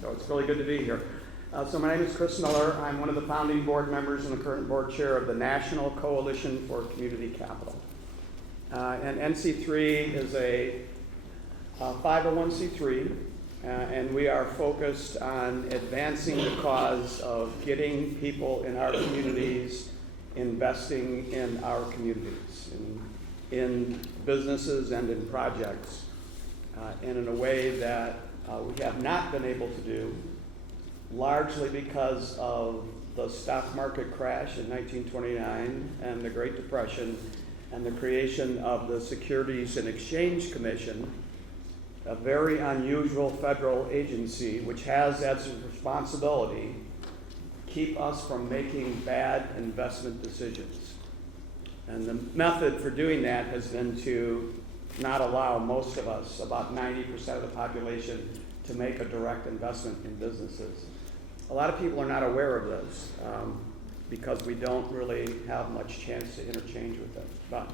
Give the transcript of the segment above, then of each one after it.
So it's really good to be here. So my name is Chris Miller. I'm one of the founding board members and the current board chair of the National Coalition for Community Capital. And NC3 is a 501c3, and we are focused on advancing the cause of getting people in our communities investing in our communities, in businesses and in projects, and in a way that we have not been able to do, largely because of the stock market crash in 1929 and the Great Depression and the creation of the Securities and Exchange Commission, a very unusual federal agency which has as a responsibility keep us from making bad investment decisions. And the method for doing that has been to not allow most of us, about 90% of the population, to make a direct investment in businesses. A lot of people are not aware of this because we don't really have much chance to interchange with them. But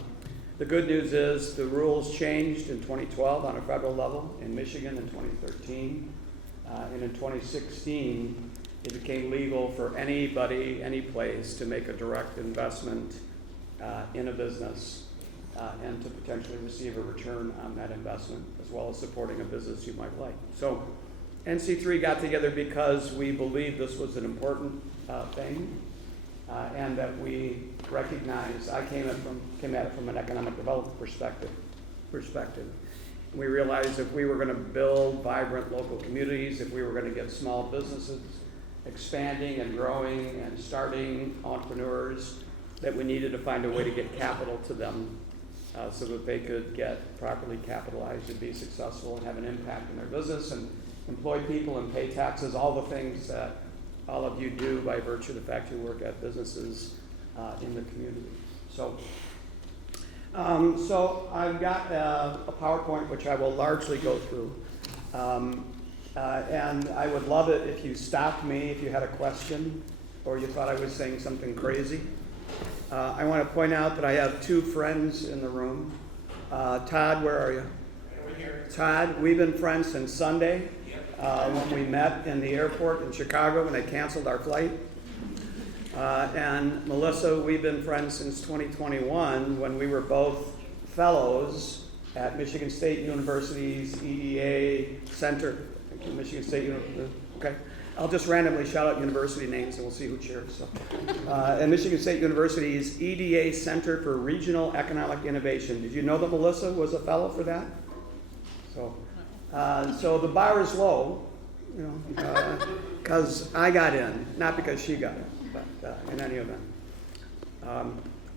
the good news is the rules changed in 2012 on a federal level, in Michigan in 2013, and in 2016 it became legal for anybody, any place, to make a direct investment in a business and to potentially receive a return on that investment, as well as supporting a business you might like. So NC3 got together because we believed this was an important thing, and that we recognize, I came at it from an economic development perspective. We realized if we were going to build vibrant local communities, if we were going to get small businesses expanding and growing and starting entrepreneurs, that we needed to find a way to get capital to them so that they could get properly capitalized and be successful and have an impact in their business and employ people and pay taxes, all the things that all of you do by virtue of the fact you work at businesses in the community. So I've got a PowerPoint which I will largely go through. And I would love it if you stopped me if you had a question or you thought I was saying something crazy. I want to point out that I have two friends in the room. Todd, where are you? Over here. Todd, we've been friends since Sunday when we met in the airport in Chicago when they canceled our flight. And Melissa, we've been friends since 2021 when we were both fellows at Michigan State University's EDA Center. Michigan State University. Okay. I'll just randomly shout out university names and we'll see who cheers. So, and Michigan State University's EDA Center for Regional Economic Innovation. Did you know that Melissa was a fellow for that? So the bar is low, because I got in, not because she got in, but in any event.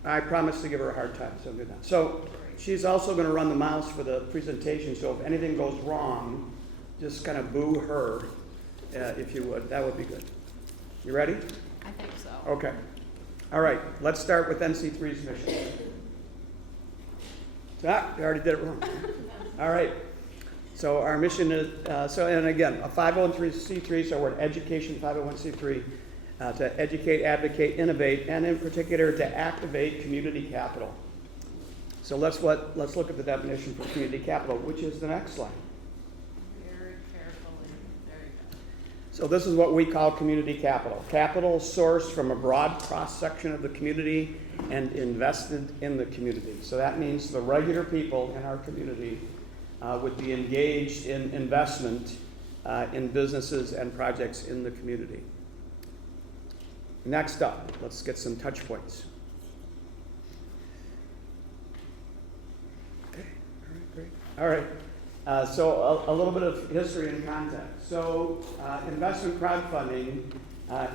I promised to give her a hard time, so I'll do that. So she's also going to run the mouse for the presentation, so if anything goes wrong, just kind of boo her, if you would. That would be good. You ready? I think so. Okay. All right. Let's start with NC3's mission. You already did it wrong. All right. So our mission is, and again, a 501c3, so we're an education 501c3, to educate, advocate, innovate, and in particular to activate community capital. So let's look at the definition for community capital, which is the next slide. So this is what we call community capital. Capital sourced from a broad cross-section of the community and invested in the community. So that means the regular people in our community would be engaged in investment in businesses and projects in the community. Next up, let's get some touch points. Okay, all right, great. All right. So a little bit of history and context. So investment crowdfunding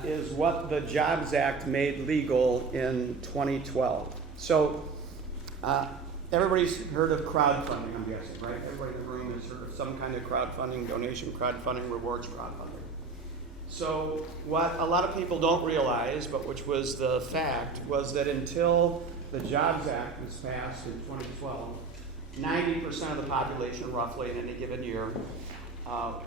is what the Jobs Act made legal in 2012. So everybody's heard of crowdfunding, I'm guessing, right? Everybody in the room has heard of some kind of crowdfunding, donation crowdfunding, rewards crowdfunding. So what a lot of people don't realize, but which was the fact, was that until the Jobs Act was passed in 2012, 90% of the population, roughly, in any given year,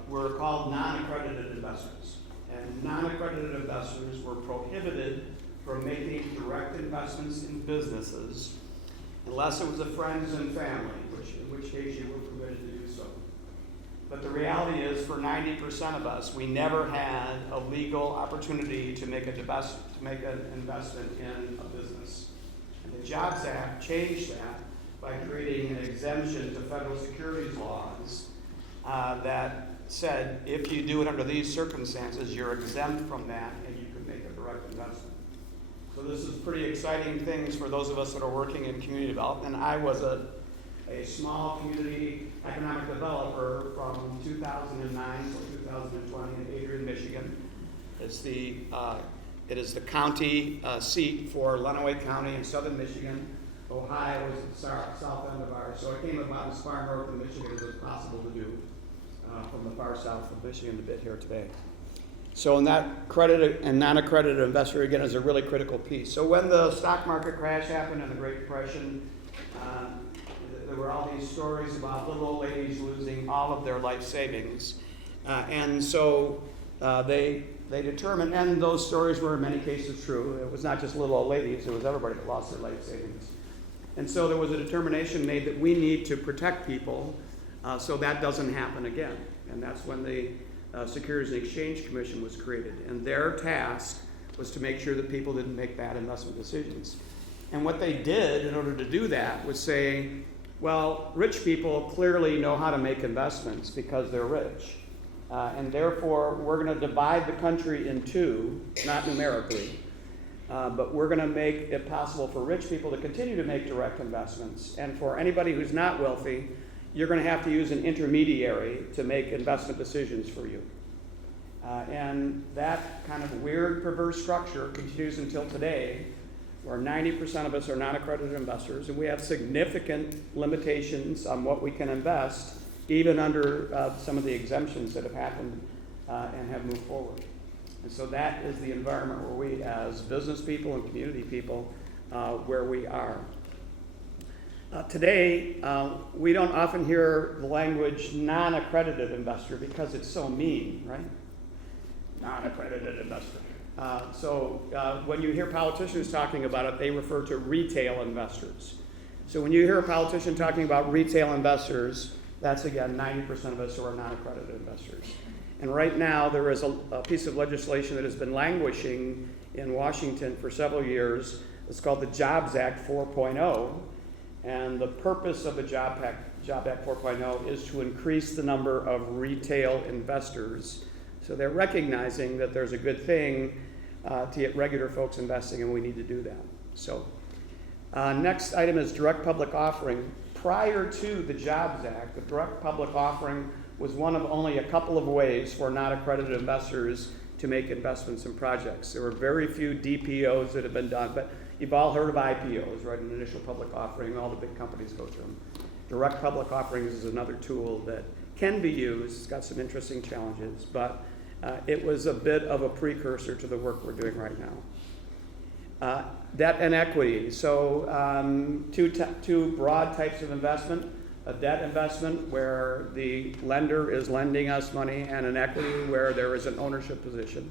were called non-accredited investors. And non-accredited investors were prohibited from making direct investments in businesses unless it was a friends and family, in which case you were permitted to do so. But the reality is, for 90% of us, we never had a legal opportunity to make an investment in a business. And the Jobs Act changed that by creating an exemption to federal securities laws that said if you do it under these circumstances, you're exempt from that and you can make a direct investment. So this is pretty exciting things for those of us that are working in community development. And I was a small community economic developer from 2009 to 2020 in Adrian, Michigan. It is the county seat for Lenawee County in southern Michigan. Ohio is the south end of ours. So I came about as far north of Michigan as it's possible to do from the far south of Michigan to bit here today. So in that accredited and non-accredited investor, again, is a really critical piece. So when the stock market crash happened in the Great Depression, there were all these stories about little old ladies losing all of their life savings. And so they determined, and those stories were in many cases true. It was not just little old ladies, it was everybody that lost their life savings. And so there was a determination made that we need to protect people so that doesn't happen again. And that's when the Securities and Exchange Commission was created. And their task was to make sure that people didn't make bad investment decisions. And what they did in order to do that was say, well, rich people clearly know how to make investments because they're rich. And therefore, we're going to divide the country in two, not numerically, but we're going to make it possible for rich people to continue to make direct investments. And for anybody who's not wealthy, you're going to have to use an intermediary to make investment decisions for you. And that kind of weird, perverse structure continues until today, where 90% of us are non-accredited investors, and we have significant limitations on what we can invest, even under some of the exemptions that have happened and have moved forward. And so that is the environment where we, as business people and community people, where we are. Today, we don't often hear the language non-accredited investor because it's so mean, right? Non-accredited investor. So when you hear politicians talking about it, they refer to retail investors. So when you hear a politician talking about retail investors, that's again 90% of us who are non-accredited investors. And right now there is a piece of legislation that has been languishing in Washington for several years. It's called the Jobs Act 4.0. And the purpose of the Job Act 4.0 is to increase the number of retail investors. So they're recognizing that there's a good thing to get regular folks investing, and we need to do that. So next item is direct public offering. Prior to the Jobs Act, the direct public offering was one of only a couple of ways for non-accredited investors to make investments in projects. There were very few DPOs that have been done, but you've all heard of IPOs, right? An initial public offering, all the big companies go through them. Direct public offerings is another tool that can be used. It's got some interesting challenges, but it was a bit of a precursor to the work we're doing right now. Debt and equity. So two broad types of investment. A debt investment where the lender is lending us money, and an equity where there is an ownership position.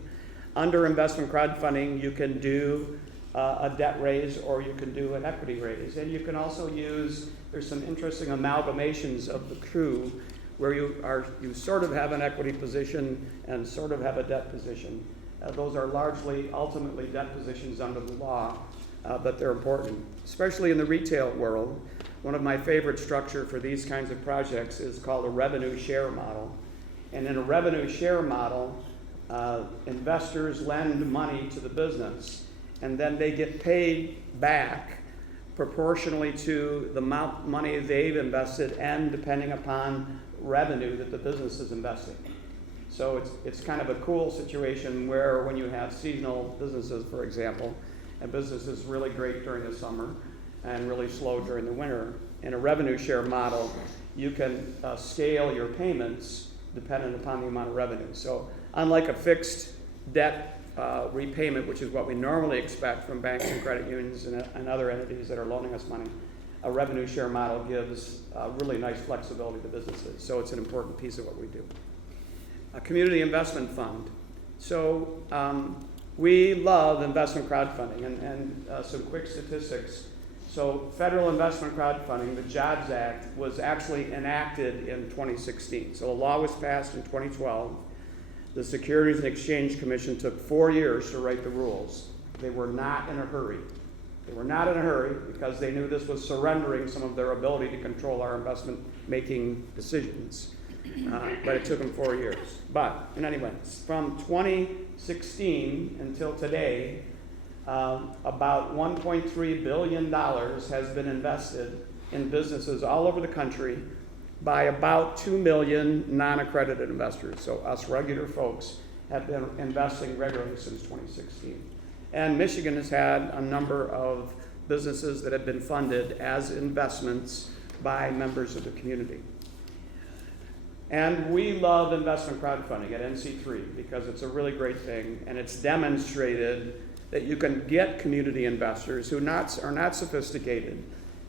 Under investment crowdfunding, you can do a debt raise or you can do an equity raise. And you can also use, there's some interesting amalgamations of the two where you sort of have an equity position and sort of have a debt position. Those are largely, ultimately, debt positions under the law, but they're important, especially in the retail world. One of my favorite structure for these kinds of projects is called a revenue share model. And in a revenue share model, investors lend money to the business, and then they get paid back proportionally to the amount of money they've invested and depending upon revenue that the business is investing. So it's kind of a cool situation where when you have seasonal businesses, for example, and business is really great during the summer and really slow during the winter. In a revenue share model, you can scale your payments dependent upon the amount of revenue. So unlike a fixed debt repayment, which is what we normally expect from banks and credit unions and other entities that are loaning us money, a revenue share model gives really nice flexibility to businesses. So it's an important piece of what we do. A community investment fund. So we love investment crowdfunding, and some quick statistics. So federal investment crowdfunding, the Jobs Act, was actually enacted in 2016. So a law was passed in 2012. The Securities and Exchange Commission took 4 years to write the rules. They were not in a hurry. They were not in a hurry because they knew this was surrendering some of their ability to control our investment making decisions. But it took them 4 years. But, in any way, from 2016 until today, about $1.3 billion has been invested in businesses all over the country by about 2 million non-accredited investors. So us regular folks have been investing regularly since 2016. And Michigan has had a number of businesses that have been funded as investments by members of the community. And we love investment crowdfunding at NC3 because it's a really great thing, and it's demonstrated that you can get community investors who are not sophisticated,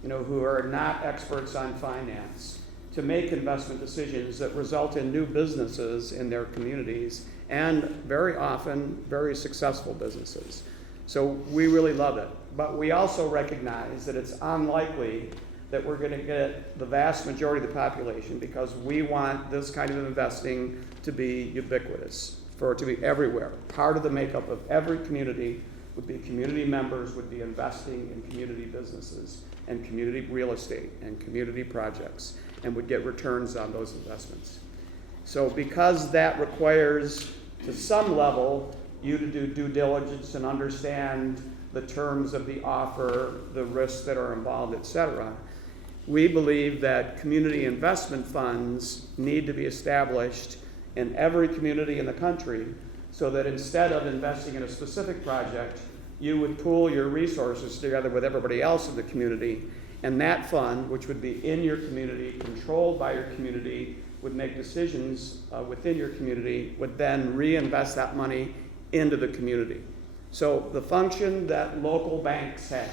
who are not experts on finance, to make investment decisions that result in new businesses in their communities, and very often very successful businesses. So we really love it. But we also recognize that it's unlikely that we're going to get the vast majority of the population, because we want this kind of investing to be ubiquitous, for it to be everywhere. Part of the makeup of every community would be community members would be investing in community businesses and community real estate and community projects, and would get returns on those investments. So because that requires, to some level, you to do due diligence and understand the terms of the offer, the risks that are involved, et cetera, we believe that community investment funds need to be established in every community in the country, so that instead of investing in a specific project, you would pool your resources together with everybody else in the community, and that fund, which would be in your community, controlled by your community, would make decisions within your community, would then reinvest that money into the community. So the function that local banks had,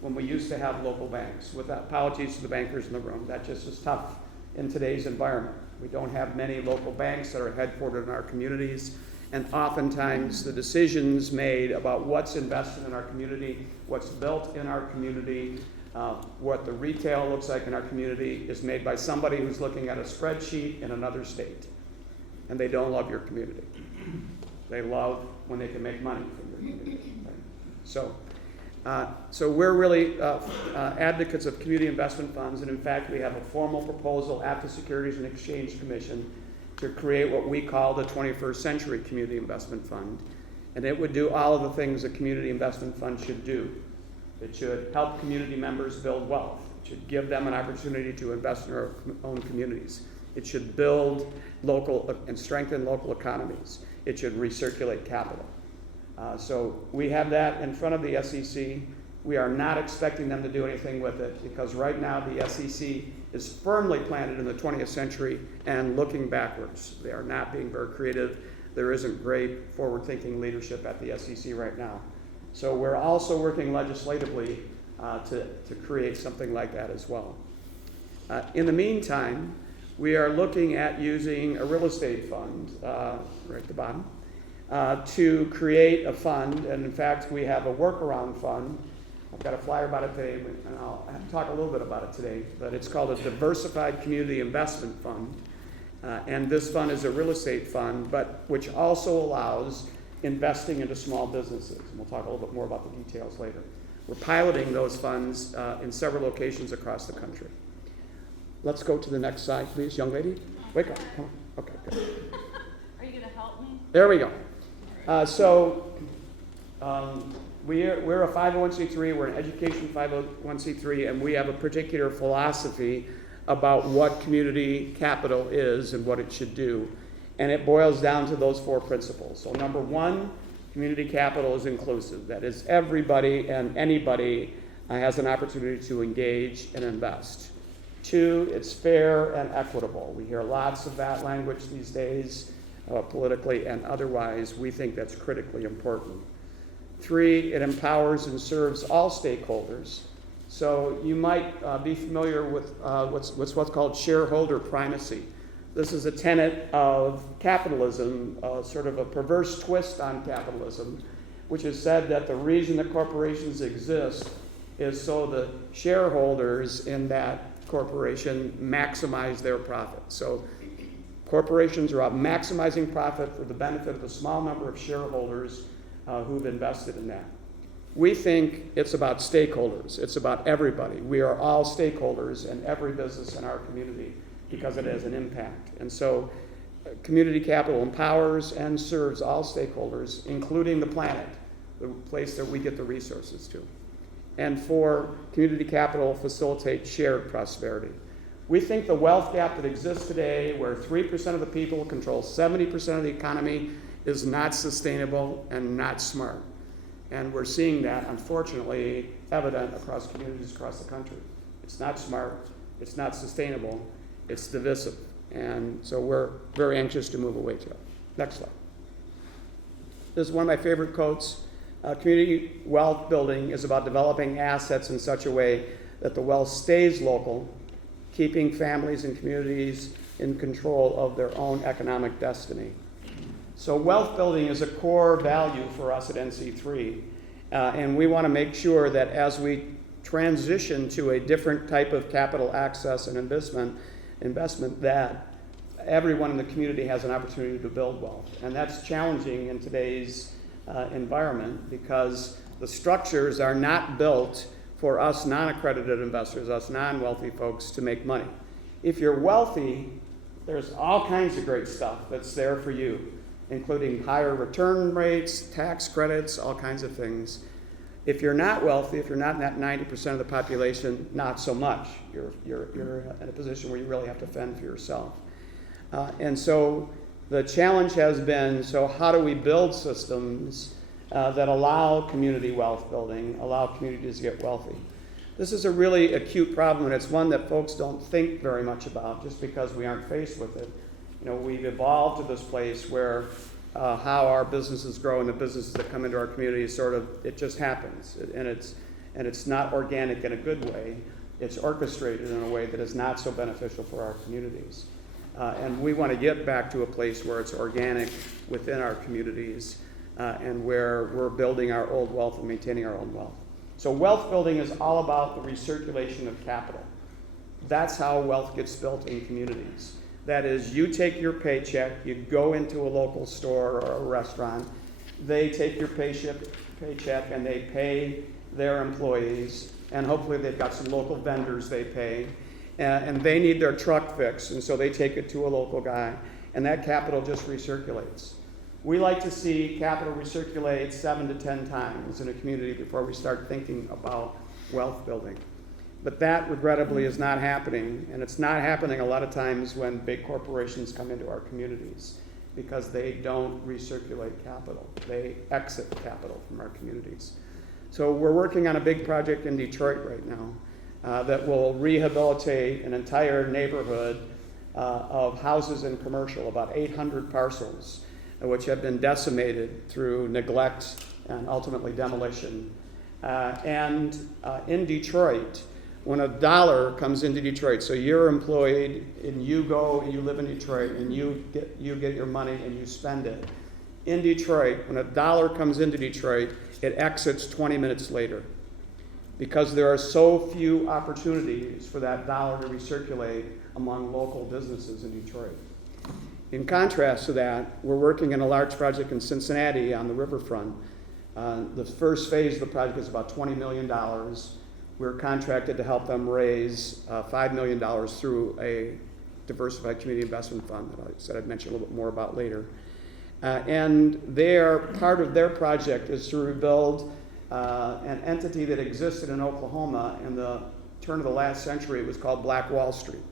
when we used to have local banks, with apologies to the bankers in the room, that just is tough in today's environment. We don't have many local banks that are headquartered in our communities, and oftentimes the decisions made about what's invested in our community, what's built in our community, what the retail looks like in our community is made by somebody who's looking at a spreadsheet in another state. And they don't love your community. They love when they can make money from your community. Right? So we're really advocates of community investment funds, and in fact we have a formal proposal at the Securities and Exchange Commission to create what we call the 21st Century Community Investment Fund. And it would do all of the things a community investment fund should do. It should help community members build wealth. It should give them an opportunity to invest in our own communities. It should build local and strengthen local economies. It should recirculate capital. So we have that in front of the SEC. We are not expecting them to do anything with it, because right now the SEC is firmly planted in the 20th century and looking backwards. They are not being very creative. There isn't great forward-thinking leadership at the SEC right now. So we're also working legislatively to create something like that as well. In the meantime, we are looking at using a real estate fund, right at the bottom, to create a fund. And in fact, we have a workaround fund. I've got a flyer about it today, and I'll talk a little bit about it today. But it's called a Diversified Community Investment Fund. And this fund is a real estate fund, but which also allows investing into small businesses. And we'll talk a little bit more about the details later. We're piloting those funds in several locations across the country. Let's go to the next slide, please. Young lady, wake up. Come on. Okay, good. Are you going to help me? There we go. We're a 501c3. We're an education 501c3, and we have a particular philosophy about what community capital is and what it should do. And it boils down to those 4 principles. So number 1, community capital is inclusive. That is, everybody and anybody has an opportunity to engage and invest. 2, it's fair and equitable. We hear lots of that language these days, politically and otherwise. We think that's critically important. 3, it empowers and serves all stakeholders. So you might be familiar with what's called shareholder primacy. This is a tenet of capitalism, sort of a perverse twist on capitalism, which has said that the reason that corporations exist is so the shareholders in that corporation maximize their profit. So corporations are about maximizing profit for the benefit of the small number of shareholders who've invested in that. We think it's about stakeholders. It's about everybody. We are all stakeholders in every business in our community because it has an impact. And so community capital empowers and serves all stakeholders, including the planet, the place that we get the resources to. And for community capital, facilitate shared prosperity. We think the wealth gap that exists today, where 3% of the people control 70% of the economy, is not sustainable and not smart. And we're seeing that, unfortunately, evident across communities across the country. It's not smart, it's not sustainable, it's divisive. And so we're very anxious to move away from it. Next slide. This is one of my favorite quotes. Community wealth building is about developing assets in such a way that the wealth stays local, keeping families and communities in control of their own economic destiny. So wealth building is a core value for us at NC3, and we want to make sure that as we transition to a different type of capital access and investment, that everyone in the community has an opportunity to build wealth. And that's challenging in today's environment because the structures are not built for us non-accredited investors, us non-wealthy folks, to make money. If you're wealthy, there's all kinds of great stuff that's there for you, including higher return rates, tax credits, all kinds of things. If you're not wealthy, if you're not in that 90% of the population, not so much. You're in a position where you really have to fend for yourself. And so the challenge has been, so how do we build systems that allow community wealth building, allow communities to get wealthy? This is a really acute problem, and it's one that folks don't think very much about just because we aren't faced with it. You know, we've evolved to this place where how our businesses grow and the businesses that come into our community sort of, it just happens. And it's not organic in a good way. It's orchestrated in a way that is not so beneficial for our communities. And we want to get back to a place where it's organic within our communities and where we're building our old wealth and maintaining our own wealth. So wealth building is all about the recirculation of capital. That's how wealth gets built in communities. That is, you take your paycheck, you go into a local store or a restaurant, they take your paycheck and they pay their employees, and hopefully they've got some local vendors they pay, and they need their truck fixed, and so they take it to a local guy, and that capital just recirculates. We like to see capital recirculate 7 to 10 times in a community before we start thinking about wealth building. But that, regrettably, is not happening, and it's not happening a lot of times when big corporations come into our communities because they don't recirculate capital. They exit capital from our communities. So we're working on a big project in Detroit right now that will rehabilitate an entire neighborhood of houses and commercial, about 800 parcels, which have been decimated through neglect and ultimately demolition. And in Detroit, when $1 comes into Detroit, so you're employed and you go and you live in Detroit and you get your money and you spend it. In Detroit, when $1 comes into Detroit, it exits 20 minutes later because there are so few opportunities for that dollar to recirculate among local businesses in Detroit. In contrast to that, we're working on a large project in Cincinnati on the riverfront. The first phase of the project is about $20 million. We're contracted to help them raise $5 million through a diversified community investment fund that I said I'd mention a little bit more about later. And part of their project is to rebuild an entity that existed in Oklahoma in the turn of the last century. It was called Black Wall Street.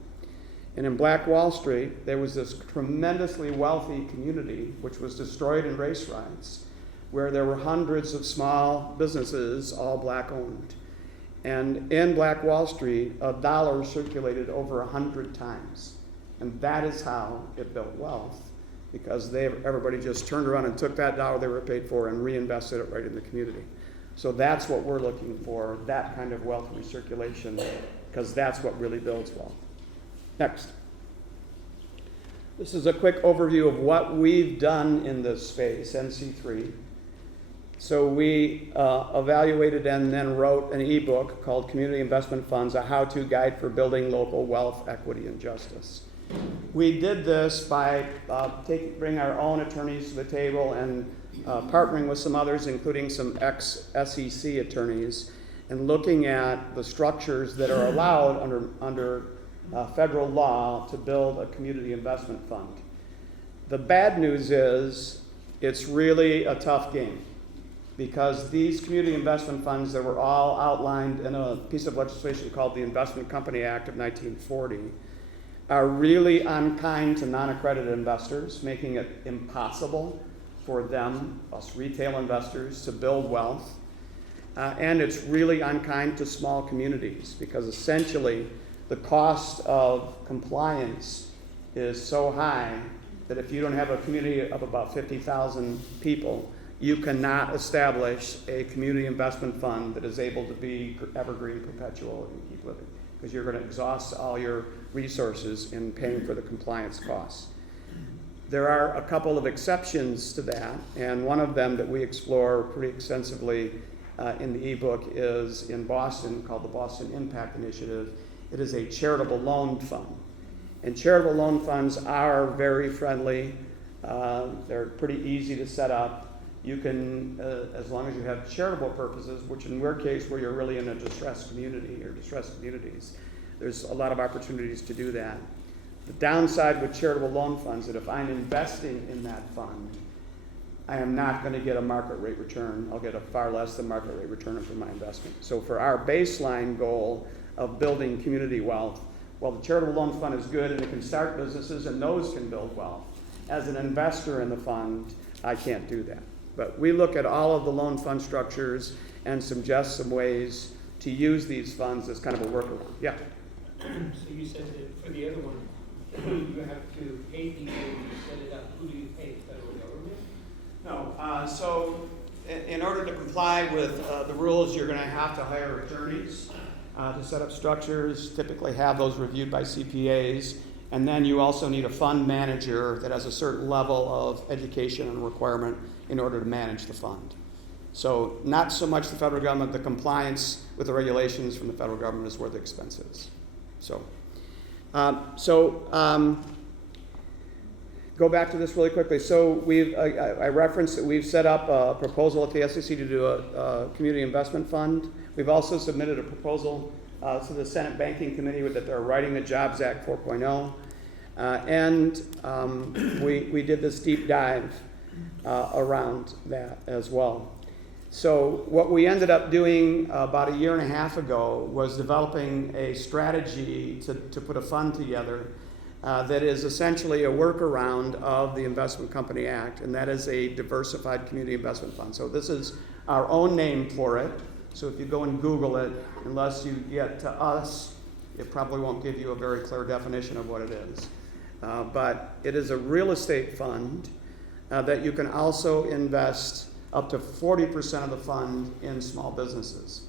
And in Black Wall Street, there was this tremendously wealthy community which was destroyed in race riots, where there were hundreds of small businesses, all black owned. And in Black Wall Street, $1 circulated over 100 times. And that is how it built wealth, because everybody just turned around and took that dollar they were paid for and reinvested it right in the community. So that's what we're looking for, that kind of wealth recirculation, because that's what really builds wealth. Next. This is a quick overview of what we've done in this space, NC3. So we evaluated and then wrote an ebook called Community Investment Funds, a how-to guide for building local wealth, equity, and justice. We did this by bringing our own attorneys to the table and partnering with some others, including some ex-SEC attorneys, and looking at the structures that are allowed under federal law to build a community investment fund. The bad news is it's really a tough game, because these community investment funds that were all outlined in a piece of legislation called the Investment Company Act of 1940 are really unkind to non-accredited investors, making it impossible for them, us retail investors, to build wealth. And it's really unkind to small communities, because essentially the cost of compliance is so high that if you don't have a community of about 50,000 people, you cannot establish a community investment fund that is able to be evergreen, perpetual, and keep living, because you're going to exhaust all your resources in paying for the compliance costs. There are a couple of exceptions to that, and one of them that we explore pretty extensively in the ebook is in Boston, called the Boston Impact Initiative. It is a charitable loan fund. And charitable loan funds are very friendly. They're pretty easy to set up. You can, as long as you have charitable purposes, which in your case, where you're really in a distressed community or distressed communities, there's a lot of opportunities to do that. The downside with charitable loan funds is that if I'm investing in that fund, I am not going to get a market rate return. I'll get a far less than market rate return for my investment. So for our baseline goal of building community wealth, well, the charitable loan fund is good and it can start businesses and those can build wealth. As an investor in the fund, I can't do that. But we look at all of the loan fund structures and suggest some ways to use these funds as kind of a workaround. Yeah? So you said that for the other one, you have to pay people to set it up. Who do you pay? Federal government? No. So in order to comply with the rules, you're going to have to hire attorneys to set up structures, typically have those reviewed by CPAs, and then you also need a fund manager that has a certain level of education and requirement in order to manage the fund. So not so much the federal government, the compliance with the regulations from the federal government is where the expense is. So go back to this really quickly. So I referenced that we've set up a proposal at the SEC to do a community investment fund. We've also submitted a proposal to the Senate Banking Committee that they're writing the Jobs Act 4.0. We did this deep dive around that as well. So what we ended up doing about a year and a half ago was developing a strategy to put a fund together that is essentially a workaround of the Investment Company Act, and that is a diversified community investment fund. So this is our own name for it. So if you go and Google it, unless you get to us, it probably won't give you a very clear definition of what it is. But it is a real estate fund that you can also invest up to 40% of the fund in small businesses.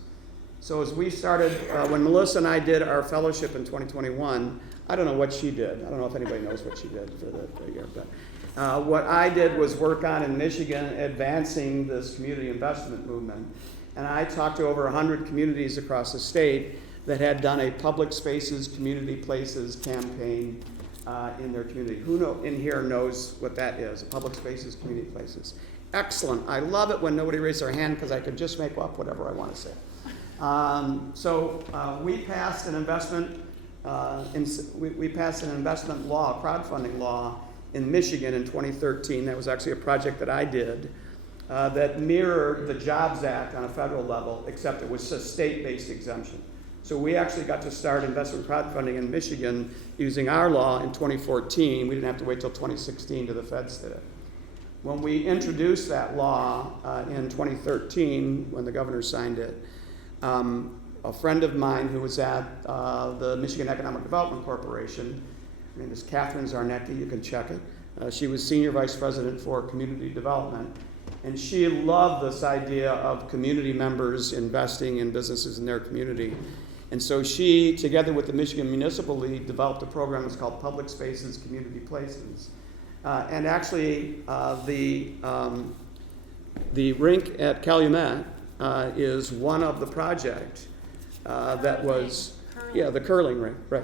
So as we started, when Melissa and I did our fellowship in 2021, I don't know what she did. I don't know if anybody knows what she did for the year, but what I did was work on in Michigan advancing this community investment movement. And I talked to over 100 communities across the state that had done a public spaces, community places campaign in their community. Who in here knows what that is, public spaces, community places? Excellent. I love it when nobody raises their hand because I can just make up whatever I want to say. We passed an investment we passed an investment law, crowdfunding law in Michigan in 2013. That was actually a project that I did that mirrored the Jobs Act on a federal level, except it was a state-based exemption. So we actually got to start investment crowdfunding in Michigan using our law in 2014. We didn't have to wait till 2016 till the feds did it. When we introduced that law in 2013, when the governor signed it, a friend of mine who was at the Michigan Economic Development Corporation, her name is Catherine Zarnecki, you can check it. She was Senior Vice President for Community Development, and she loved this idea of community members investing in businesses in their community. And so she, together with the Michigan Municipal League, developed a program that's called Public Spaces, Community Places. And actually, the The rink at Calumet is one of the projects that was, Curling. the curling rink, right,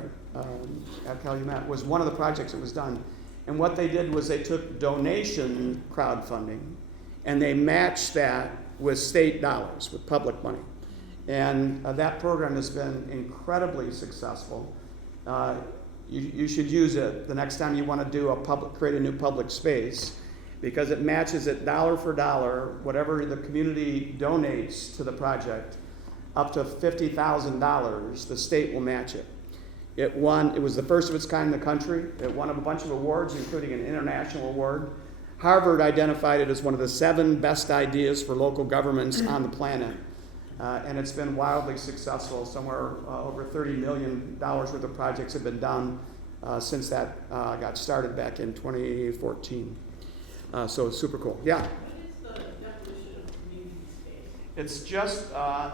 at Calumet was one of the projects that was done. And what they did was they took donation crowdfunding and they matched that with state dollars, with public money. And that program has been incredibly successful. You should use it the next time you want to do create a new public space, because it matches it dollar for dollar, whatever the community donates to the project, up to $50,000, the state will match it. It was the first of its kind in the country. It won a bunch of awards, including an international award. Harvard identified it as one of the 7 best ideas for local governments on the planet. And it's been wildly successful. Somewhere over $30 million worth of projects have been done since that got started back in 2014. So it's super cool. Yeah? What is the definition of community space? It's just,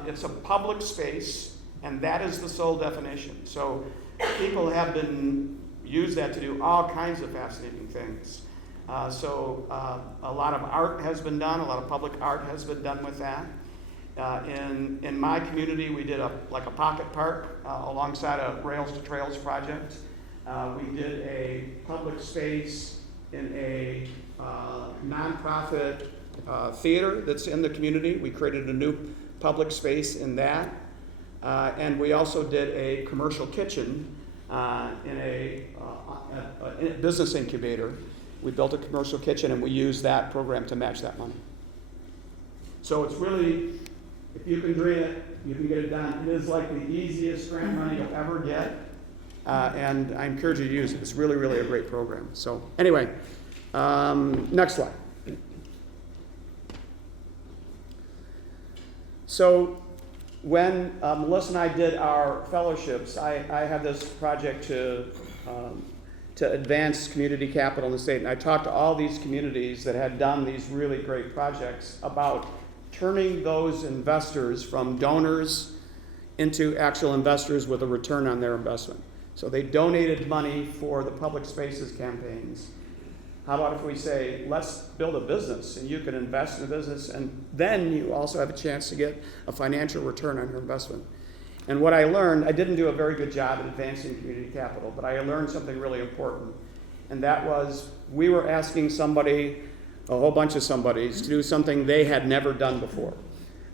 it's a public space, and that is the sole definition. So people have used that to do all kinds of fascinating things. So a lot of art has been done, a lot of public art has been done with that. In my community, we did a pocket park alongside a Rails to Trails project. We did a public space in a nonprofit theater that's in the community. We created a new public space in that. And we also did a commercial kitchen in a business incubator. We built a commercial kitchen and we used that program to match that money. So it's really, if you can dream it, you can get it done. It is like the easiest grant money you'll ever get. And I encourage you to use it. It's really, really a great program. So anyway, next slide. So when Melissa and I did our fellowships, I had this project to advance community capital in the state. And I talked to all these communities that had done these really great projects about turning those investors from donors into actual investors with a return on their investment. So they donated money for the public spaces campaigns. How about if we say, let's build a business and you can invest in a business and then you also have a chance to get a financial return on your investment. And what I learned, I didn't do a very good job at advancing community capital, but I learned something really important. And that was, we were asking somebody, a whole bunch of somebodies, to do something they had never done before.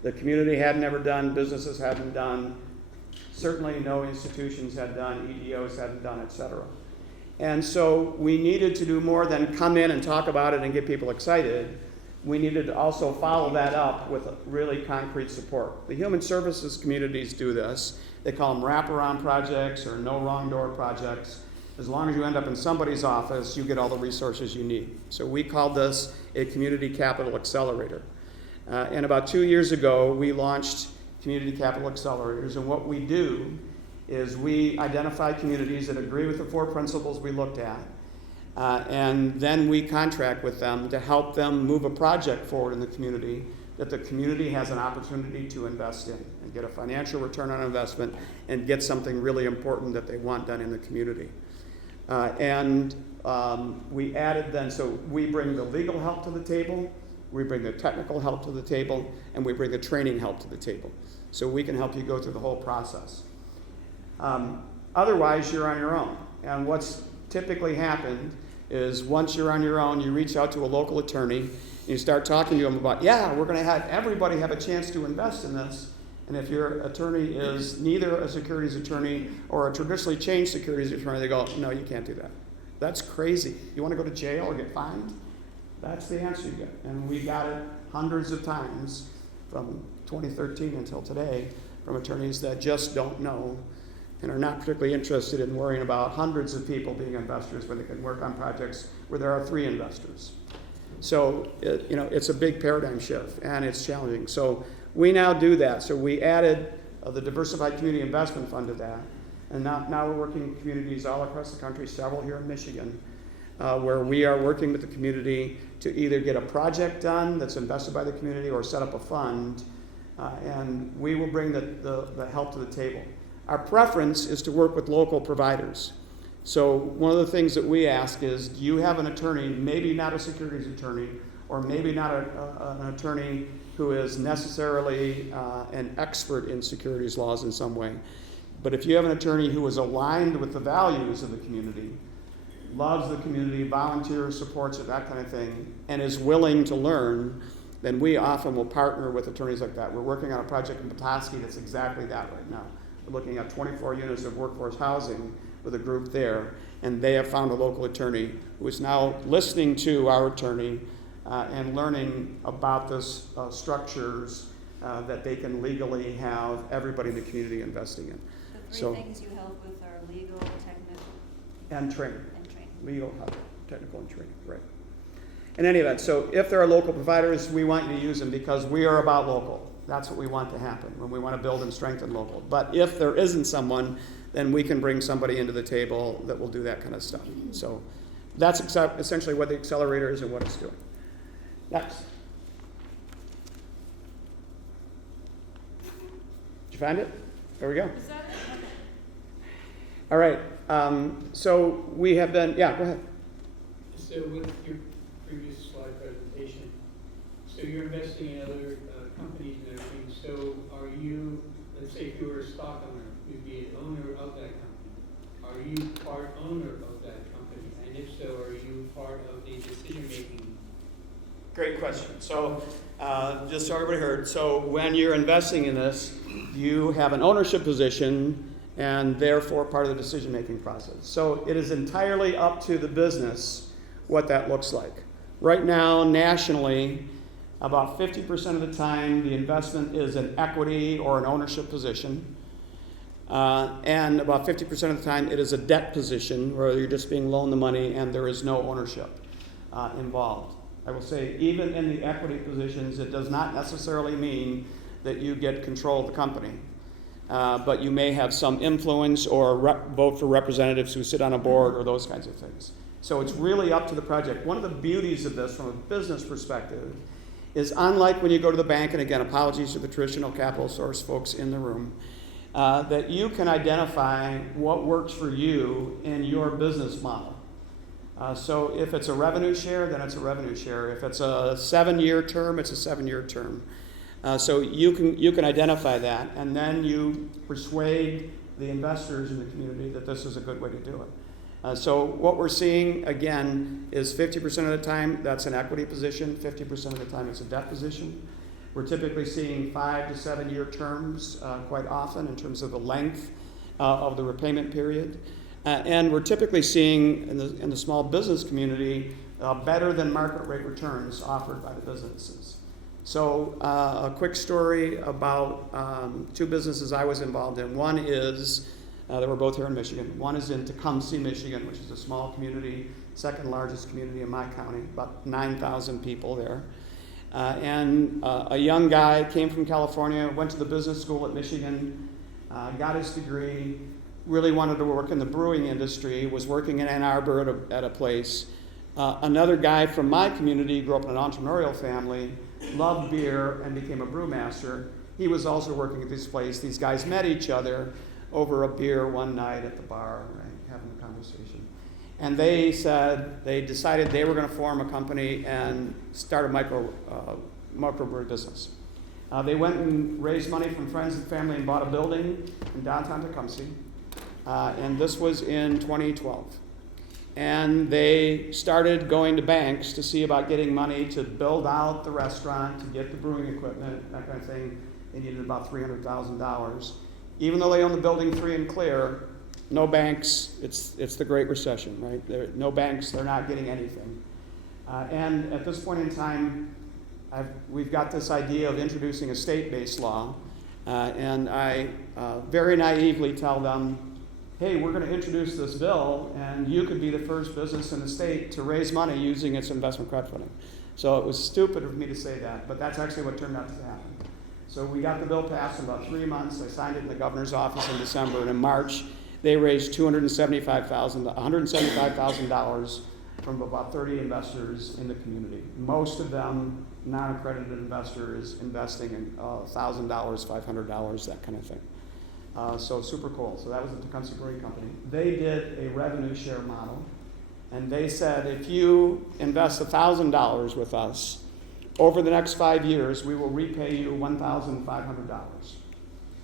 The community had never done, businesses hadn't done, certainly no institutions had done, EDOs hadn't done, et cetera. And so we needed to do more than come in and talk about it and get people excited. We needed to also follow that up with really concrete support. The human services communities do this. They call them wraparound projects or no wrong door projects. As long as you end up in somebody's office, you get all the resources you need. So we called this a community capital accelerator. And about 2 years ago, we launched community capital accelerators. And what we do is we identify communities that agree with the 4 principles we looked at. And then we contract with them to help them move a project forward in the community that the community has an opportunity to invest in and get a financial return on investment and get something really important that they want done in the community. We added then, so we bring the legal help to the table, we bring the technical help to the table, and we bring the training help to the table. So we can help you go through the whole process. Otherwise, you're on your own. And what's typically happened is once you're on your own, you reach out to a local attorney, and you start talking to them about, we're going to have everybody have a chance to invest in this. And if your attorney is neither a securities attorney or a traditionally changed securities attorney, they go, no, you can't do that. That's crazy. You want to go to jail or get fined? That's the answer you get. And we got it hundreds of times from 2013 until today from attorneys that just don't know and are not particularly interested in worrying about hundreds of people being investors when they can work on projects where there are 3 investors. So, it's a big paradigm shift, and it's challenging. So we now do that. So we added the Diversified Community Investment Fund to that, and now we're working in communities all across the country, several here in Michigan, where we are working with the community to either get a project done that's invested by the community or set up a fund, and we will bring the help to the table. Our preference is to work with local providers. So one of the things that we ask is, do you have an attorney, maybe not a securities attorney, or maybe not an attorney who is necessarily an expert in securities laws in some way. But if you have an attorney who is aligned with the values of the community, loves the community, volunteers, supports it, that kind of thing, and is willing to learn, then we often will partner with attorneys like that. We're working on a project in Petoskey that's exactly that right now. We're looking at 24 units of workforce housing with a group there, and they have found a local attorney who is now listening to our attorney and learning about this structures that they can legally have everybody in the community investing in. The three things you help with are legal, technical, And training. and training. Legal, technical, and training, right. In any event, so if there are local providers, we want you to use them because we are about local. That's what we want to happen when we want to build and strengthen local. But if there isn't someone, then we can bring somebody into the table that will do that kind of stuff. So that's essentially what the accelerator is and what it's doing. Next. Did you find it? There we go. Is that it? Okay. All right. So we have been, yeah, go ahead. So with your previous slide presentation, so you're investing in other companies and everything, so are you, let's say if you were a stock owner, you'd be an owner of that company. Are you part owner of that company? And if so, are you part of the decision-making? Great question. So just so everybody heard, so when you're investing in this, you have an ownership position and therefore part of the decision-making process. So it is entirely up to the business what that looks like. Right now, nationally, about 50% of the time, the investment is an equity or an ownership position. And about 50% of the time, it is a debt position where you're just being loaned the money and there is no ownership involved. I will say, even in the equity positions, it does not necessarily mean that you get control of the company. But you may have some influence or vote for representatives who sit on a board or those kinds of things. So it's really up to the project. One of the beauties of this from a business perspective is unlike when you go to the bank, and again, apologies to the traditional capital source folks in the room, that you can identify what works for you in your business model. So if it's a revenue share, then it's a revenue share. If it's a 7-year term, it's a 7-year term. So you can identify that, and then you persuade the investors in the community that this is a good way to do it. So what we're seeing, again, is 50% of the time that's an equity position, 50% of the time it's a debt position. We're typically seeing 5 to 7 year terms quite often in terms of the length of the repayment period. And we're typically seeing in the small business community better than market rate returns offered by the businesses. So a quick story about 2 businesses I was involved in. One is, they were both here in Michigan. One is in Tecumseh, Michigan, which is a small community, second largest community in my county, about 9,000 people there. And a young guy came from California, went to the business school at Michigan, got his degree, really wanted to work in the brewing industry, was working in Ann Arbor at a place. Another guy from my community grew up in an entrepreneurial family, loved beer, and became a brewmaster. He was also working at this place. These guys met each other over a beer one night at the bar, right, having a conversation. And they decided they were going to form a company and start a microbrewery business. They went and raised money from friends and family and bought a building in downtown Tecumseh. And this was in 2012. And they started going to banks to see about getting money to build out the restaurant, to get the brewing equipment, that kind of thing. They needed about $300,000. Even though they own the building free and clear, no banks, it's the Great Recession, right? No banks, they're not getting anything. And at this point in time, we've got this idea of introducing a state-based law. And I very naively tell them, hey, we're going to introduce this bill, and you could be the first business in the state to raise money using its investment crowdfunding. So it was stupid of me to say that, but that's actually what turned out to happen. So we got the bill passed in about 3 months. I signed it in the governor's office in December, and in March, they raised $175,000 from about 30 investors in the community. Most of them non-accredited investors investing in $1,000, $500, that kind of thing. So super cool. So that was the Tecumseh Brewing Company. They did a revenue share model, and they said if you invest $1,000 with us, over the next 5 years, we will repay you $1,500.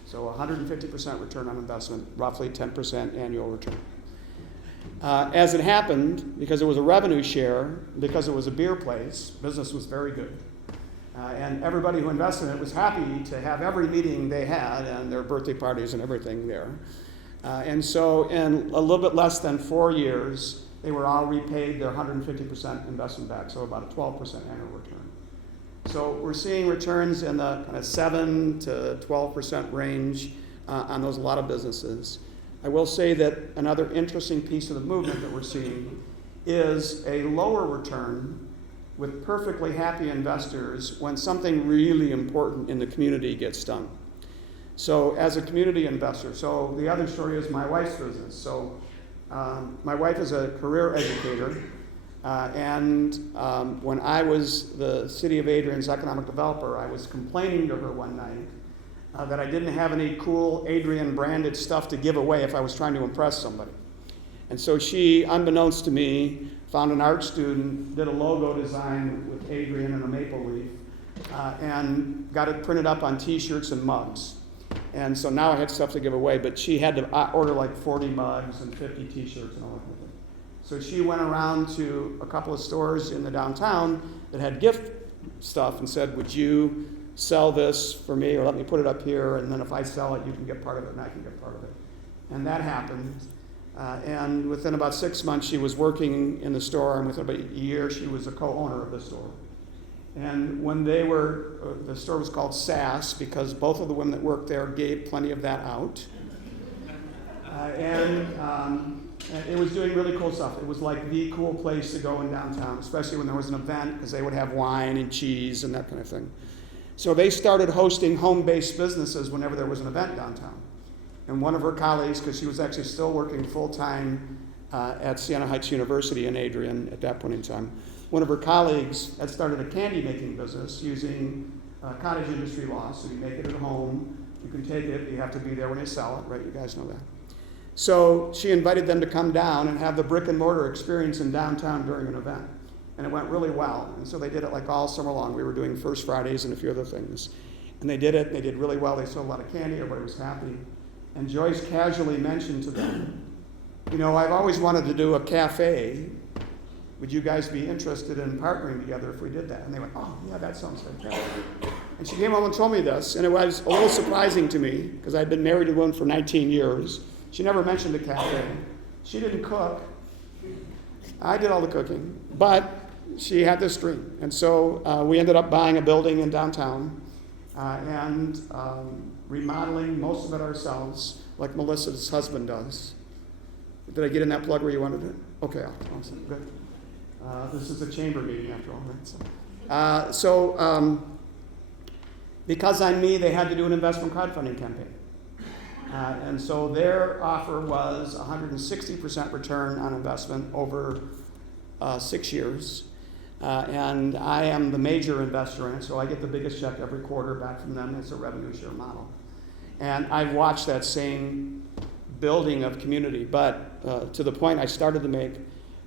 So 150% return on investment, roughly 10% annual return. As it happened, because it was a revenue share, because it was a beer place, business was very good. And everybody who invested in it was happy to have every meeting they had and their birthday parties and everything there. And so in a little bit less than 4 years, they were all repaid their 150% investment back, so about a 12% annual return. So we're seeing returns in the kind of 7 to 12% range on those, a lot of businesses. I will say that another interesting piece of the movement that we're seeing is a lower return with perfectly happy investors when something really important in the community gets done. So as a community investor, so the other story is my wife's business. So my wife is a career educator, and when I was the City of Adrian's economic developer, I was complaining to her one night that I didn't have any cool Adrian branded stuff to give away if I was trying to impress somebody. And so she, unbeknownst to me, found an art student, did a logo design with Adrian and a maple leaf, and got it printed up on t-shirts and mugs. And so now I had stuff to give away, but she had to order like 40 mugs and 50 t-shirts and all that kind of thing. So she went around to a couple of stores in the downtown that had gift stuff and said, would you sell this for me, or let me put it up here, and then if I sell it, you can get part of it and I can get part of it. And that happened. And within about 6 months, she was working in the store, and within about a year, she was a co-owner of the store. And when they were, the store was called SAS because both of the women that worked there gave plenty of that out. And it was doing really cool stuff. It was like the cool place to go in downtown, especially when there was an event, because they would have wine and cheese and that kind of thing. So they started hosting home-based businesses whenever there was an event downtown. And one of her colleagues, because she was actually still working full-time at Siena Heights University in Adrian at that point in time, one of her colleagues had started a candy-making business using cottage industry law. So you make it at home, you can take it, you have to be there when you sell it, right? You guys know that. So she invited them to come down and have the brick-and-mortar experience in downtown during an event. And it went really well. And so they did it like all summer long. We were doing First Fridays and a few other things. And they did it, and they did really well. They sold a lot of candy, everybody was happy. And Joyce casually mentioned to them, you know, I've always wanted to do a cafe. Would you guys be interested in partnering together if we did that? And they went, oh, yeah, that sounds fantastic. And she came home and told me this, and it was a little surprising to me, because I'd been married to one for 19 years. She never mentioned a cafe. She didn't cook. I did all the cooking, but she had this dream. And so we ended up buying a building in downtown and remodeling most of it ourselves, like Melissa's husband does. Did I get in that plug where you wanted it? Okay, awesome, good. This is a chamber meeting after all, right? So because I'm me, they had to do an investment crowdfunding campaign. And so their offer was 160% return on investment over 6 years. And I am the major investor in it, so I get the biggest check every quarter back from them. It's a revenue share model. And I've watched that same building of community, but to the point I started to make,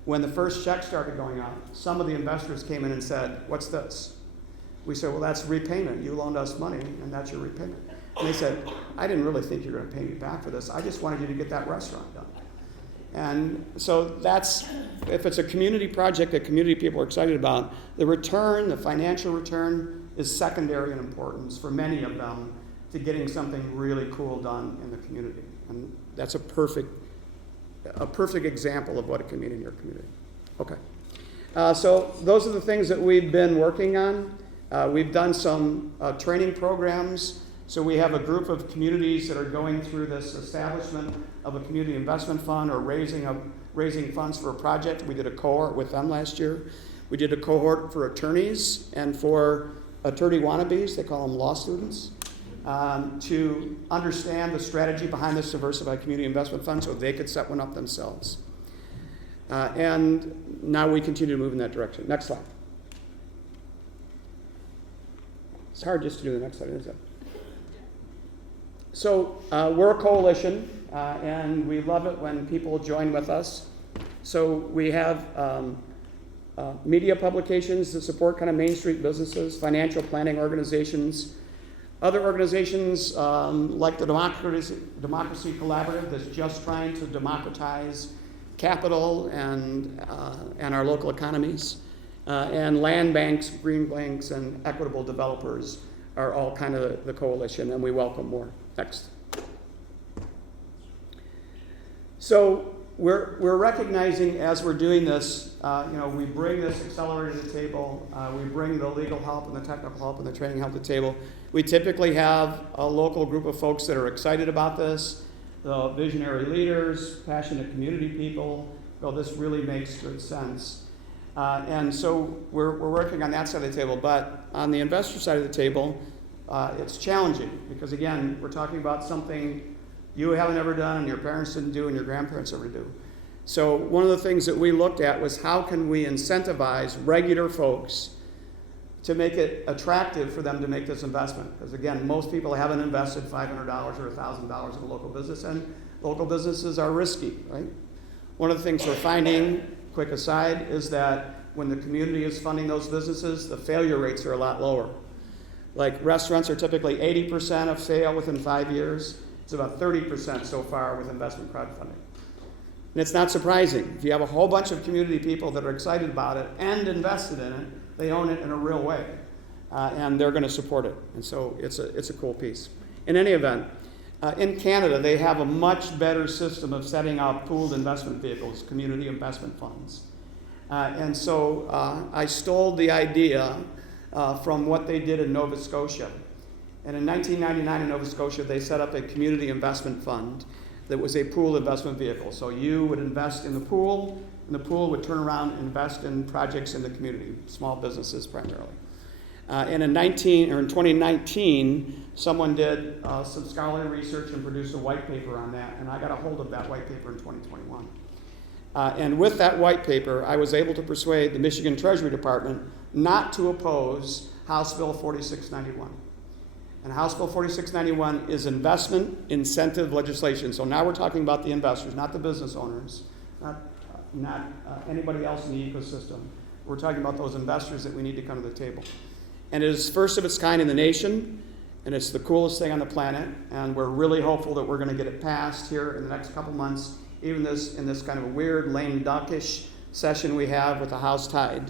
when the first check started going out, some of the investors came in and said, what's this? We said, well, that's repayment. You loaned us money, and that's your repayment. And they said, I didn't really think you were going to pay me back for this. I just wanted you to get that restaurant done. And so that's, if it's a community project that community people are excited about, the return, the financial return, is secondary in importance for many of them to getting something really cool done in the community. And that's a perfect example of what it can mean in your community. Okay. So those are the things that we've been working on. We've done some training programs. So we have a group of communities that are going through this establishment of a community investment fund or raising funds for a project. We did a cohort with them last year. We did a cohort for attorneys and for attorney wannabes, they call them law students, to understand the strategy behind this diversified community investment fund so they could set one up themselves. And now we continue to move in that direction. Next slide. It's hard just to do the next slide, isn't it? So we're a coalition, and we love it when people join with us. So we have media publications that support kind of Main Street businesses, financial planning organizations, other organizations like the Democracy Collaborative that's just trying to democratize capital and our local economies, and land banks, green banks, and equitable developers are all kind of the coalition, and we welcome more. Next. So we're recognizing as we're doing this, we bring this accelerator to the table, we bring the legal help and the technical help and the training help to the table. We typically have a local group of folks that are excited about this, the visionary leaders, passionate community people. Well, this really makes good sense. And so we're working on that side of the table, but on the investor side of the table, it's challenging because, again, we're talking about something you haven't ever done and your parents didn't do and your grandparents ever do. So one of the things that we looked at was how can we incentivize regular folks to make it attractive for them to make this investment. Because again, most people haven't invested $500 or $1,000 in a local business, and local businesses are risky, right? One of the things we're finding, quick aside, is that when the community is funding those businesses, the failure rates are a lot lower. Like restaurants are typically 80% of fail within 5 years. It's about 30% so far with investment crowdfunding. And it's not surprising. If you have a whole bunch of community people that are excited about it and invested in it, they own it in a real way, and they're going to support it. And so it's a cool piece. In any event, in Canada, they have a much better system of setting up pooled investment vehicles, community investment funds. And so I stole the idea from what they did in Nova Scotia. And in 1999 in Nova Scotia, they set up a community investment fund that was a pooled investment vehicle. So you would invest in the pool, and the pool would turn around and invest in projects in the community, small businesses primarily. And in 2019, someone did some scholarly research and produced a white paper on that, and I got a hold of that white paper in 2021. And with that white paper, I was able to persuade the Michigan Treasury Department not to oppose House Bill 4691. And House Bill 4691 is investment incentive legislation. So now we're talking about the investors, not the business owners, not anybody else in the ecosystem. We're talking about those investors that we need to come to the table. And it is first of its kind in the nation, and it's the coolest thing on the planet, and we're really hopeful that we're going to get it passed here in the next couple months, even in this kind of a weird, lame duckish session we have with the House tied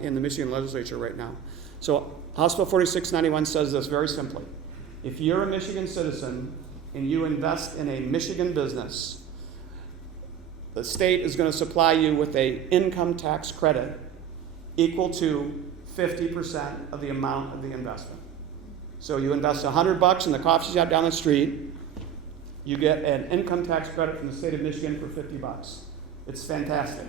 in the Michigan legislature right now. So House Bill 4691 says this very simply. If you're a Michigan citizen and you invest in a Michigan business, the state is going to supply you with an income tax credit equal to 50% of the amount of the investment. So you invest $100 in the coffee shop down the street, you get an income tax credit from the state of Michigan for $50. It's fantastic.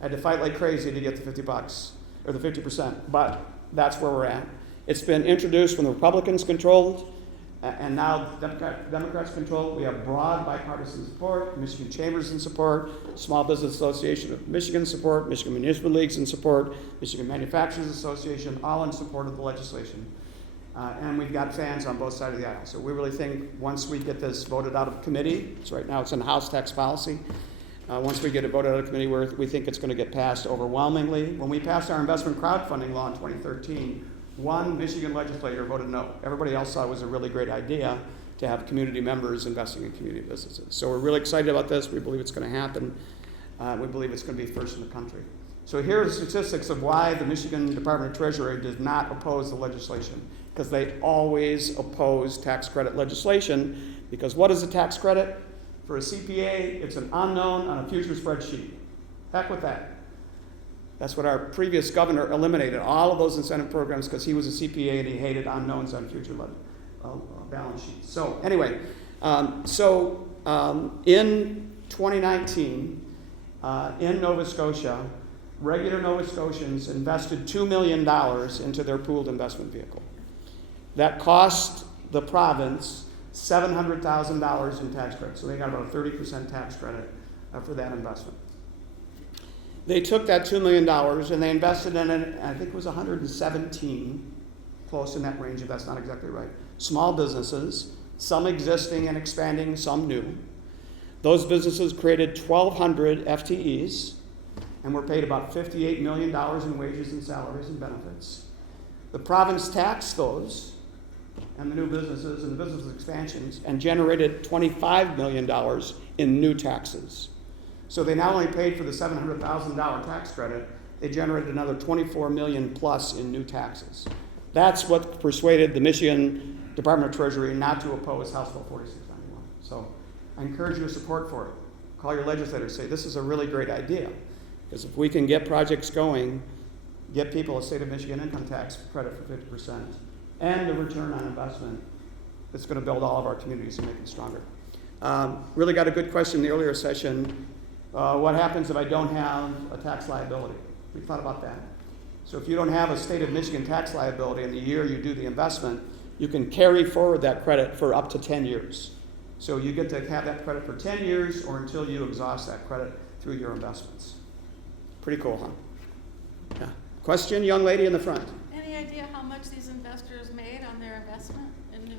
I had to fight like crazy to get the $50, or the 50%, but that's where we're at. It's been introduced when the Republicans controlled, and now Democrats control. We have broad bipartisan support, Michigan Chambers in support, Small Business Association of Michigan support, Michigan Municipal Leagues in support, Michigan Manufacturers Association, all in support of the legislation. And we've got fans on both sides of the aisle. So we really think once we get this voted out of committee, so right now it's in the House tax policy, once we get it voted out of committee, we think it's going to get passed overwhelmingly. When we passed our investment crowdfunding law in 2013, one Michigan legislator voted no. Everybody else thought it was a really great idea to have community members investing in community businesses. So we're really excited about this. We believe it's going to happen. We believe it's going to be first in the country. So here are the statistics of why the Michigan Department of Treasury does not oppose the legislation, because they always oppose tax credit legislation, because what is a tax credit? For a CPA, it's an unknown on a future spreadsheet. Heck with that. That's what our previous governor eliminated, all of those incentive programs, because he was a CPA and he hated unknowns on future balance sheets. So anyway, in 2019, in Nova Scotia, regular Nova Scotians invested $2 million into their pooled investment vehicle. That cost the province $700,000 in tax credit. So they got about a 30% tax credit for that investment. They took that $2 million and they invested in it, I think it was 117, close in that range if that's not exactly right, small businesses, some existing and expanding, some new. Those businesses created 1,200 FTEs, and we're paid about $58 million in wages and salaries and benefits. The province taxed those and the new businesses and the business expansions and generated $25 million in new taxes. So they not only paid for the $700,000 tax credit, they generated another $24 million plus in new taxes. That's what persuaded the Michigan Department of Treasury not to oppose House Bill 4691. So I encourage your support for it. Call your legislators, say this is a really great idea. Because if we can get projects going, get people a state of Michigan income tax credit for 50%, and a return on investment, it's going to build all of our communities and make them stronger. Really got a good question in the earlier session. What happens if I don't have a tax liability? We thought about that. So if you don't have a state of Michigan tax liability in the year you do the investment, you can carry forward that credit for up to 10 years. So you get to have that credit for 10 years or until you exhaust that credit through your investments. Pretty cool, huh? Yeah. Question, young lady in the front. Any idea how much these investors made on their investment in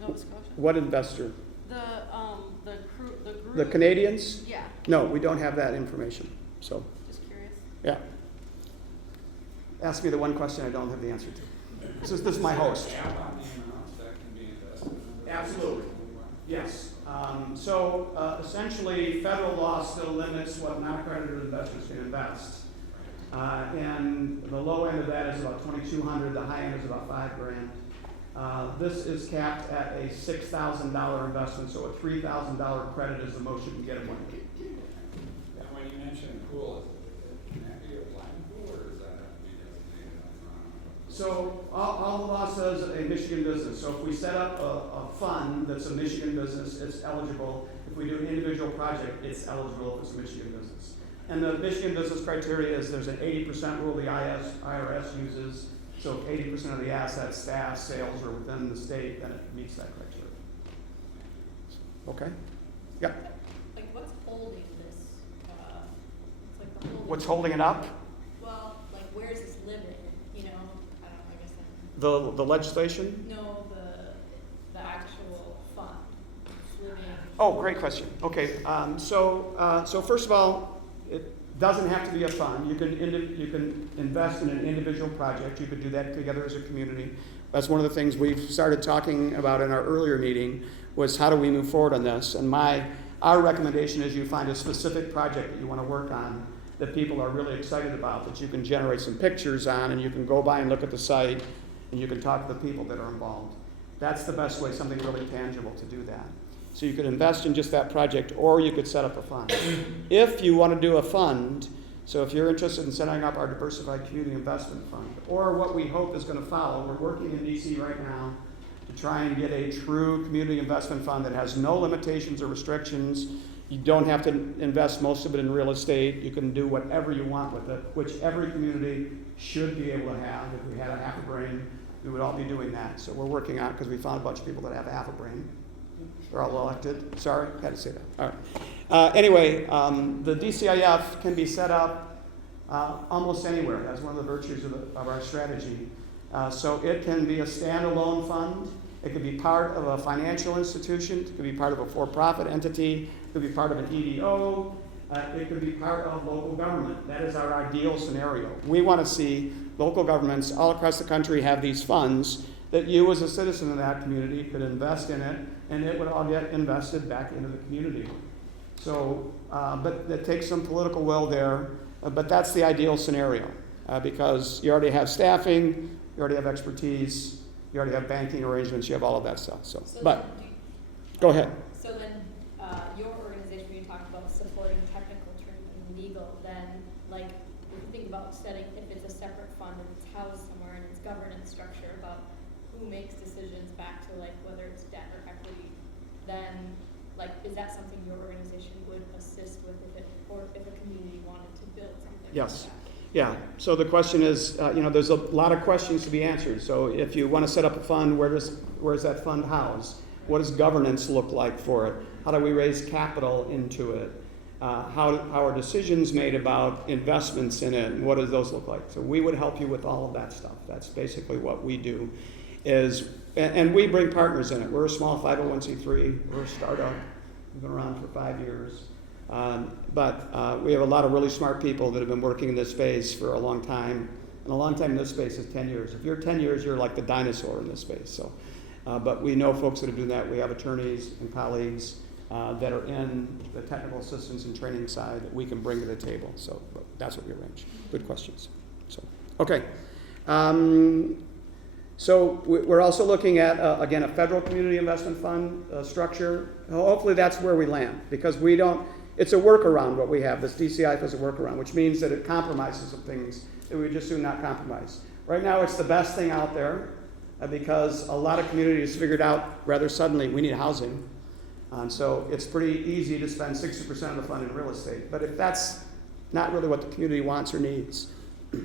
Nova Scotia? What investor? The group. The Canadians? Yeah, No, we don't have that information. So, just curious. yeah. Ask me the one question I don't have the answer to. This is my host. Cap on the amounts that can be invested in? Absolutely. Yes. Essentially, federal law still limits what non-accredited investors can invest. And the low end of that is about $2,200. The high end is about $5,000. This is capped at a $6,000 investment, so a $3,000 credit is the most you can get in one year. And when you mention pool, can that be a blind pool, or does that have to be designated up front? So all the law says a Michigan business. So if we set up a fund that's a Michigan business, it's eligible. If we do an individual project, it's eligible if it's a Michigan business. And the Michigan business criteria is there's an 80% rule the IRS uses. So if 80% of the assets, staff, sales are within the state, then it meets that criteria. Okay? Yeah. Like, what's holding this? It's like the holding. What's holding it up? Well, like, where's this living? You know, I guess that. The legislation? No, the actual fund. It's living. Oh, great question. Okay, so first of all, it doesn't have to be a fund. You can invest in an individual project. You could do that together as a community. That's one of the things we've started talking about in our earlier meeting was how do we move forward on this? And our recommendation is you find a specific project that you want to work on that people are really excited about, that you can generate some pictures on, and you can go by and look at the site, and you can talk to the people that are involved. That's the best way, something really tangible to do that. So you could invest in just that project, or you could set up a fund. If you want to do a fund, so if you're interested in setting up our Diversified Community Investment Fund, or what we hope is going to follow, we're working in DC right now to try and get a true community investment fund that has no limitations or restrictions. You don't have to invest most of it in real estate. You can do whatever you want with it, which every community should be able to have. If we had a half a brain, we would all be doing that. So we're working on it because we found a bunch of people that have a half a brain. They're all elected. Sorry, had to say that. All right. Anyway, the DCIF can be set up almost anywhere. That's one of the virtues of our strategy. So it can be a standalone fund. It could be part of a financial institution. It could be part of a for-profit entity. It could be part of an EDO. It could be part of local government. That is our ideal scenario. We want to see local governments all across the country have these funds that you as a citizen of that community could invest in it, and it would all get invested back into the community. So, but it takes some political will there, but that's the ideal scenario because you already have staffing, you already have expertise, you already have banking arrangements, you have all of that stuff. So but go ahead. So then, your organization, when you talked about supporting technical training and legal, then, like, if you think about setting, if it's a separate fund and it's housed somewhere and it's governance structure about who makes decisions back to, like, whether it's debt or equity, then, like, is that something your organization would assist with or if a community wanted to build something? Yes. Like that? Yeah, so the question is, there's a lot of questions to be answered. So if you want to set up a fund, where's that fund housed? What does governance look like for it? How do we raise capital into it? How are decisions made about investments in it? And what do those look like? So we would help you with all of that stuff. That's basically what we do. And we bring partners in it. We're a small 501c3. We're a startup. We've been around for 5 years. But we have a lot of really smart people that have been working in this space for a long time. And a long time in this space is 10 years. If you're 10 years, you're like the dinosaur in this space. So, but we know folks that are doing that. We have attorneys and colleagues that are in the technical assistance and training side that we can bring to the table. So but that's what we arrange. Good questions. So, okay. So we're also looking at, again, a federal community investment fund structure. Hopefully that's where we land, because we don't, it's a workaround what we have. This DCIF is a workaround, which means that it compromises some things that we just do not compromise. Right now it's the best thing out there because a lot of communities figured out rather suddenly we need housing. So it's pretty easy to spend 60% of the fund in real estate. But if that's not really what the community wants or needs,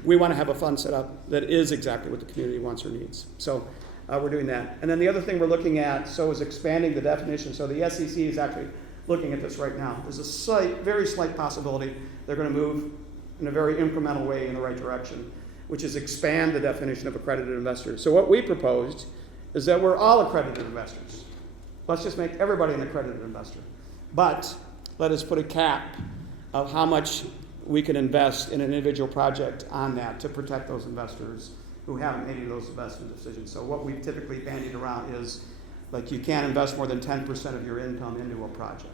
we want to have a fund set up that is exactly what the community wants or needs. So we're doing that. And then the other thing we're looking at, is expanding the definition. So the SEC is actually looking at this right now. There's a very slight possibility they're going to move in a very incremental way in the right direction, which is expand the definition of accredited investors. So what we proposed is that we're all accredited investors. Let's just make everybody an accredited investor. But let us put a cap of how much we can invest in an individual project on that to protect those investors who haven't made any of those investment decisions. So what we've typically bandied around is, like, you can't invest more than 10% of your income into a project,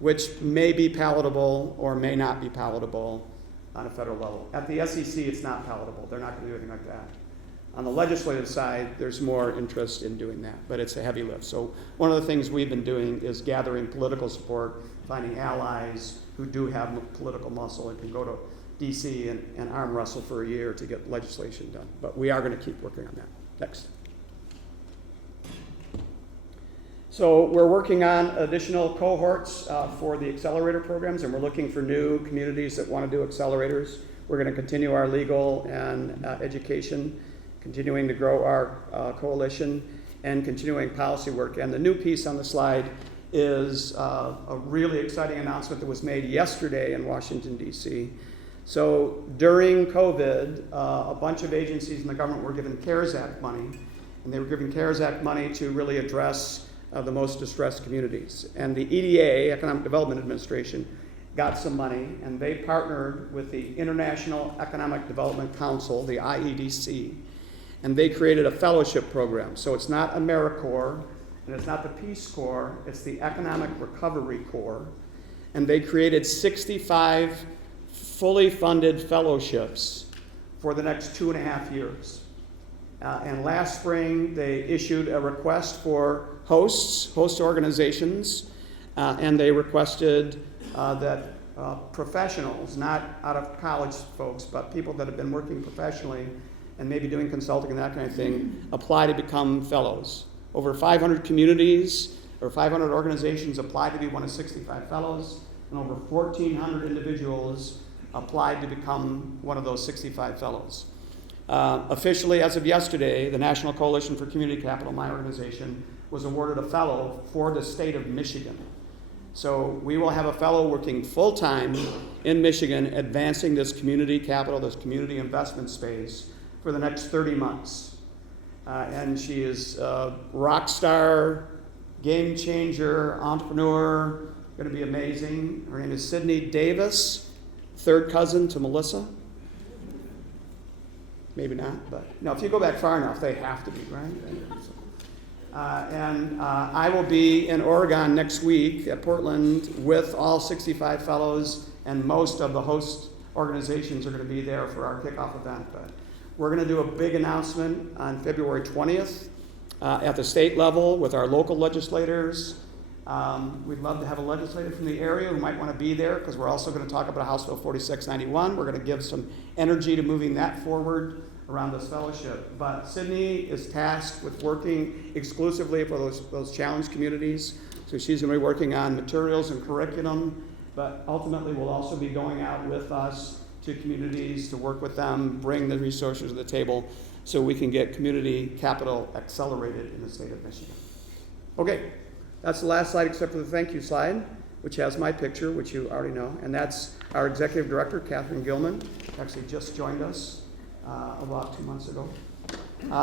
which may be palatable or may not be palatable on a federal level. At the SEC, it's not palatable. They're not going to do anything like that. On the legislative side, there's more interest in doing that, but it's a heavy lift. So one of the things we've been doing is gathering political support, finding allies who do have political muscle and can go to DC and arm wrestle for a year to get legislation done. But we are going to keep working on that. Next. So we're working on additional cohorts for the accelerator programs, and we're looking for new communities that want to do accelerators. We're going to continue our legal and education, continuing to grow our coalition, and continuing policy work. And the new piece on the slide is a really exciting announcement that was made yesterday in Washington, D.C. So during COVID, a bunch of agencies in the government were given CARES Act money, and they were given CARES Act money to really address the most distressed communities. And the EDA, Economic Development Administration, got some money, and they partnered with the International Economic Development Council, the IEDC, and they created a fellowship program. So it's not AmeriCorps, and it's not the Peace Corps, it's the Economic Recovery Corps. And they created 65 fully funded fellowships for the next 2.5 years. And last spring, they issued a request for host organizations, and they requested that professionals, not out of college folks, but people that have been working professionally and maybe doing consulting and that kind of thing, apply to become fellows. Over 500 communities or 500 organizations applied to be one of 65 fellows, and over 1,400 individuals applied to become one of those 65 fellows. Officially, as of yesterday, the National Coalition for Community Capital, my organization, was awarded a fellow for the state of Michigan. So we will have a fellow working full-time in Michigan, advancing this community capital, this community investment space for the next 30 months. And she is a rock star, game changer, entrepreneur, going to be amazing. Her name is Sydney Davis, third cousin to Melissa. Maybe not, but no, if you go back far enough, they have to be, right? And I will be in Oregon next week at Portland with all 65 fellows, and most of the host organizations are going to be there for our kickoff event. But we're going to do a big announcement on February 20th at the state level with our local legislators. We'd love to have a legislator from the area who might want to be there, because we're also going to talk about House Bill 4691. We're going to give some energy to moving that forward around this fellowship. But Sydney is tasked with working exclusively for those challenged communities. So she's going to be working on materials and curriculum, but ultimately will also be going out with us to communities to work with them, bring the resources to the table so we can get community capital accelerated in the state of Michigan. Okay, that's the last slide except for the thank you slide, which has my picture, which you already know, and that's our executive director, Catherine Gilman, actually just joined us about 2 months ago.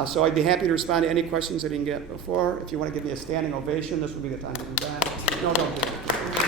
So I'd be happy to respond to any questions I didn't get before. If you want to give me a standing ovation, this would be the time to do that. No, don't do it.